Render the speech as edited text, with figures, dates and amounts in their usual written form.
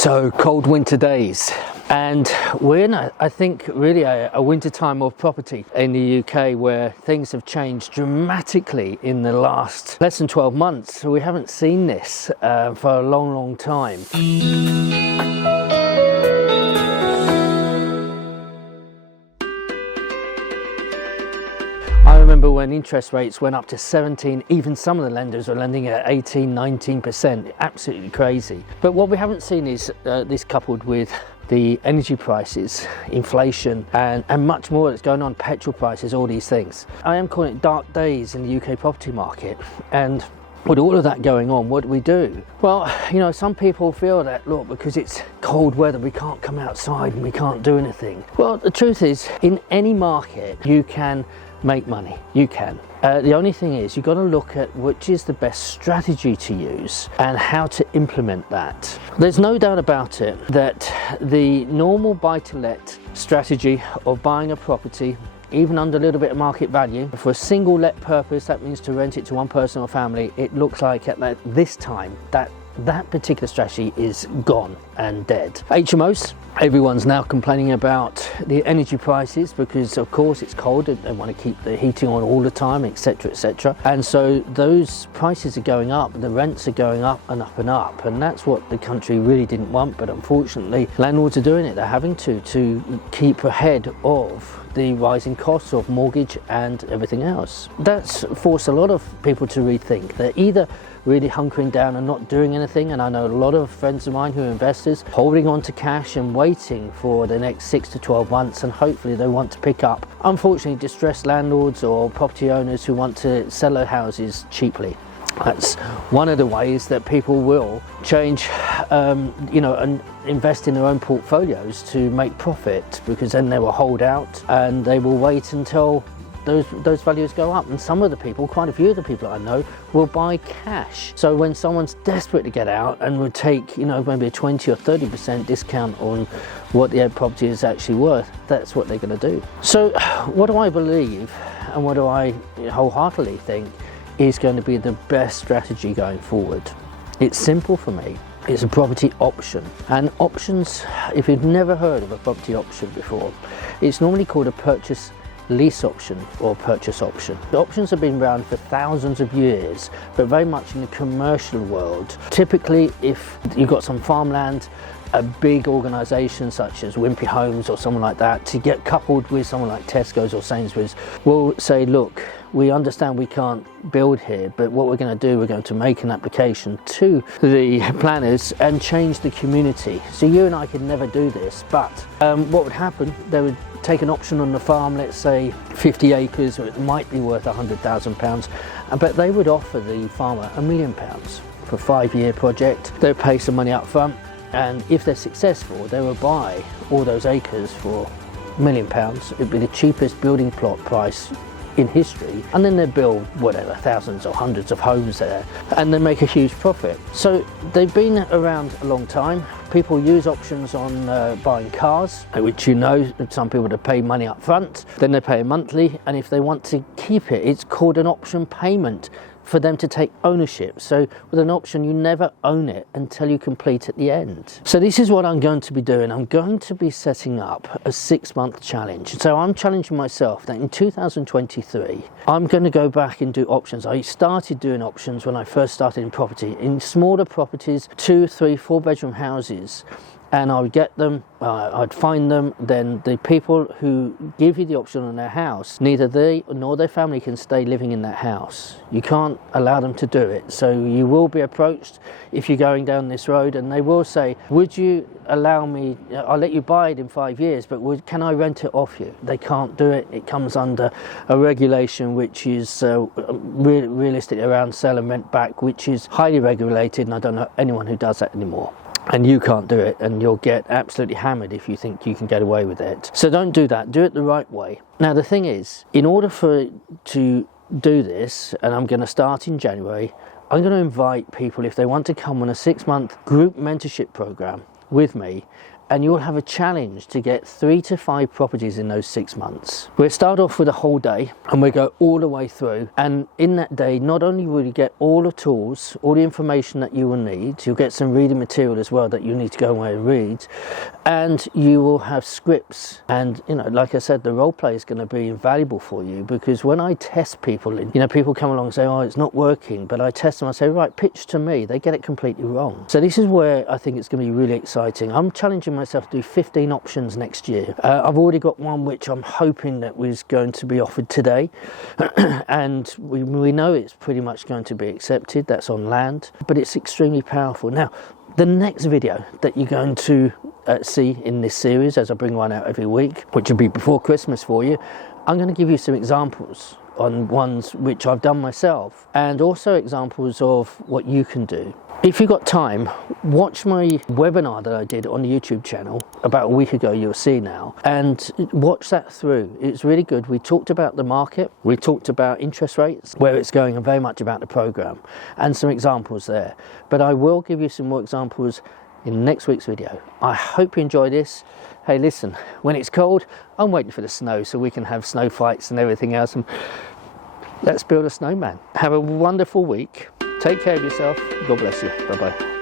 So cold winter days, and we're in I think really a winter time of property in the UK where things have changed dramatically in the last less than 12 months. So we haven't seen this for a long time. I remember when interest rates went up to 17, even some of the lenders were lending at 18, 19%, absolutely crazy. But what we haven't seen is this coupled with the energy prices, inflation, and much more that's going on, petrol prices, all these things. I am calling it dark days in the UK property market. And with all of that going on, what do we do? Well, you know, some people feel that, look, because it's cold weather, we can't come outside and we can't do anything. Well, the truth is, in any market, you can make money. You can. The only thing is, you've got to look at which is the best strategy to use and how to implement that. There's no doubt about it that the normal buy-to-let strategy of buying a property, even under a little bit of market value, for a single let purpose, that means to rent it to one person or family, it looks like at this time that particular strategy is gone and dead. HMOs, everyone's now complaining about the energy prices because of course it's cold and they want to keep the heating on all the time, etc, etc, and so those prices are going up, the rents are going up and up and up, and that's what the country really didn't want. But unfortunately landlords are doing it. They're having to keep ahead of the rising costs of mortgage and everything else. That's forced a lot of people to rethink. They're either really hunkering down and not doing anything, and I know a lot of friends of mine who are investors holding on to cash and waiting for the next 6 to 12 months, and hopefully they want to pick up, unfortunately, distressed landlords or property owners who want to sell their houses cheaply. That's one of the ways that people will change, you know, and invest in their own portfolios to make profit, because then they will hold out and they will wait until those values go up. And some of the people, quite a few of the people I know, will buy cash. So when someone's desperate to get out and would take, you know, maybe a 20 or 30% discount on what the property is actually worth, that's what they're going to do. So what do I believe and what do I wholeheartedly think is going to be the best strategy going forward? It's simple for me. It's a property option. And options, if you've never heard of a property option before, it's normally called a purchase lease option or purchase option. The options have been around for thousands of years, but very much in the commercial world. Typically, if you've got some farmland, a big organisation such as Wimpy Homes or someone like that, to get coupled with someone like Tesco's or Sainsbury's, will say, look, we understand we can't build here, but what we're going to do, we're going to make an application to the planners and change the community. So you and I could never do this, but what would happen, they would take an option on the farm, let's say 50 acres, or it might be worth £100,000, but they would offer the farmer £1 million for a 5-year project. They'll pay some money up front, and if they're successful, they will buy all those acres for £1 million. It'd be the cheapest building plot price in history, and then they build whatever, thousands or hundreds of homes there, and they make a huge profit. So they've been around a long time. People use options on buying cars, which, you know, some people to pay money up front, then they pay monthly, and if they want to keep it, it's called an option payment for them to take ownership. So with an option, you never own it until you complete at the end. So this is what I'm going to be doing. I'm going to be setting up a 6-month challenge. So I'm challenging myself that in 2023, I'm going to go back and do options. I started doing options when I first started in property, in smaller properties, 2, 3, 4 bedroom houses. And I would get them, I'd find them, then the people who give you the option on their house, neither they nor their family can stay living in that house. You can't allow them to do it. So you will be approached if you're going down this road, and they will say, would you allow me, I'll let you buy it in 5 years, but can I rent it off you? They can't do it. It comes under a regulation which is realistic around sell and rent back, which is highly regulated, and I don't know anyone who does that anymore. And you can't do it, and you'll get absolutely hammered if you think you can get away with it. So don't do that. Do it the right way. Now the thing is, in order to do this, and I'm going to start in January, I'm going to invite people, if they want to come on a 6-month group mentorship program with me, and you'll have a challenge to get 3 to 5 properties in those 6 months. We'll start off with a whole day and we go all the way through, and in that day not only will you get all the tools, all the information that you will need, you'll get some reading material as well that you need to go away and read, and you will have scripts. And you know, like I said, the role play is going to be invaluable for you, because when I test people, you know, people come along and say, oh, it's not working, but I test them, I say, right, pitch to me. They get it completely wrong. So this is where I think it's going to be really exciting. I'm challenging myself to do 15 options next year. I've already got one which I'm hoping that was going to be offered today and we know it's pretty much going to be accepted. That's on land, but it's extremely powerful. Now, the next video that you're going to see in this series, as I bring one out every week, which will be before Christmas for you, I'm going to give you some examples on ones which I've done myself, and also examples of what you can do. If you've got time, watch my webinar that I did on the YouTube channel about a week ago, you'll see now, and watch that through. It's really good. We talked about the market, we talked about interest rates, where it's going, and very much about the program, and some examples there. But I will give you some more examples in next week's video. I hope you enjoy this. Hey, listen, when it's cold, I'm waiting for the snow so we can have snow fights and everything else, and let's build a snowman. Have a wonderful week. Take care of yourself. God bless you. Bye-bye.